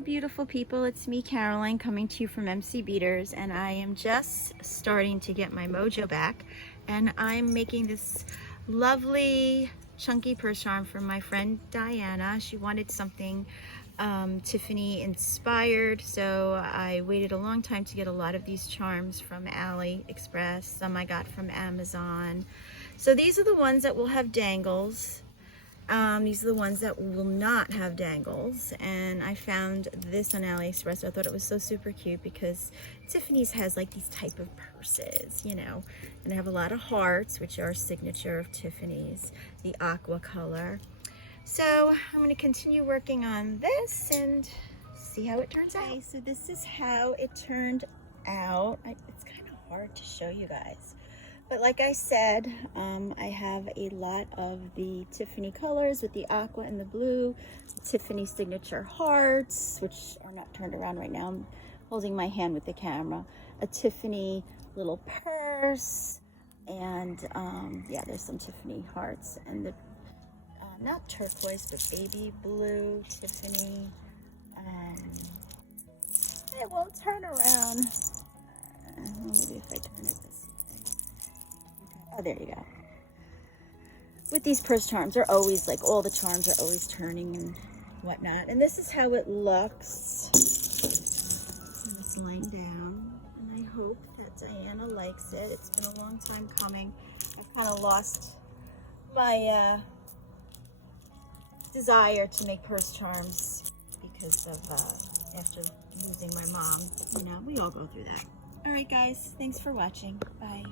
Hello beautiful people, it's me Caroline coming to you from MC Beaters, and I am just starting to get my mojo back, and I'm making this lovely chunky purse charm for my friend Diana. She wanted something Tiffany inspired, so I waited a long time to get a lot of these charms from AliExpress. Some I got from Amazon. So these are the ones that will have dangles. These are the ones that will not have dangles, and I found this on AliExpress. I thought it was so super cute because Tiffany's has like these type of purses, you know, and they have a lot of hearts, which are signature of Tiffany's, the aqua color. So I'm going to continue working on this and see how it turns out. Okay, so this is how it turned out. It's kind of hard to show you guys. But like I said, I have a lot of the Tiffany colors with the aqua and the blue, Tiffany signature hearts, which are not turned around right now. I'm holding my hand with the camera. A Tiffany little purse, and yeah, there's some Tiffany hearts, and the not turquoise, but baby blue Tiffany. It won't turn around. Maybe if I turn it this way. Oh, there you go. With these purse charms, they're always like, all the charms are always turning and whatnot. And this is how it looks. I'm just laying down, and I hope that Diana likes it. It's been a long time coming. I've kind of lost my desire to make purse charms because of after losing my mom. You know, we all go through that. All right, guys, thanks for watching. Bye.